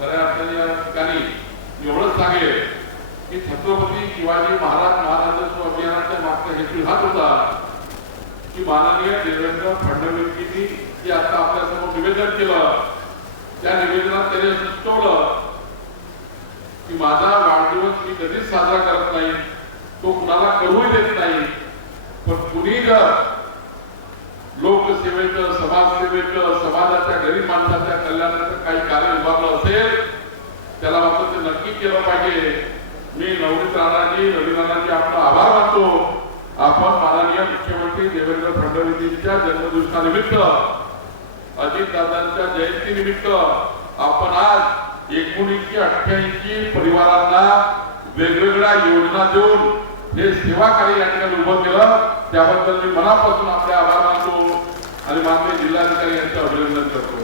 खऱ्या अर्थाने या ठिकाणी एवढंच सांगेल की छत्रपती शिवाजी महाराज महाराजत्व अभियानाच्या मागचा हेतू हाच होता की माननीय देवेंद्र फडणवीसजींनी जे आता आपल्यासमोर निवेदन केलं त्या निवेदनात त्याने सुचवलं की माझा वाढदिवस मी कधीच साजरा करत नाही, तो कुणाला करूही देत नाही, पण कुणी जर लोकसेवेचं समाजसेवेचं समाजाच्या गरीब माणसाच्या कल्याणाचं काही कार्य उभारलं असेल त्याला मात्र ते नक्की केलं पाहिजे. मी नवनीत राणाजी रवी राणाजी आपला आभार मानतो. आपण माननीय मुख्यमंत्री देवेंद्र फडणवीसजींच्या जन्मदिवसानिमित्त अजितदादांच्या जयंतीनिमित्त आपण आज 1988 परिवारांना वेगवेगळ्या योजना देऊन हे सेवा कार्य या ठिकाणी उभं केलं. त्याबद्दल मी मनापासून आपले आभार मानतो आणि माननीय जिल्हाधिकारी यांचं अभिनंदन करतो.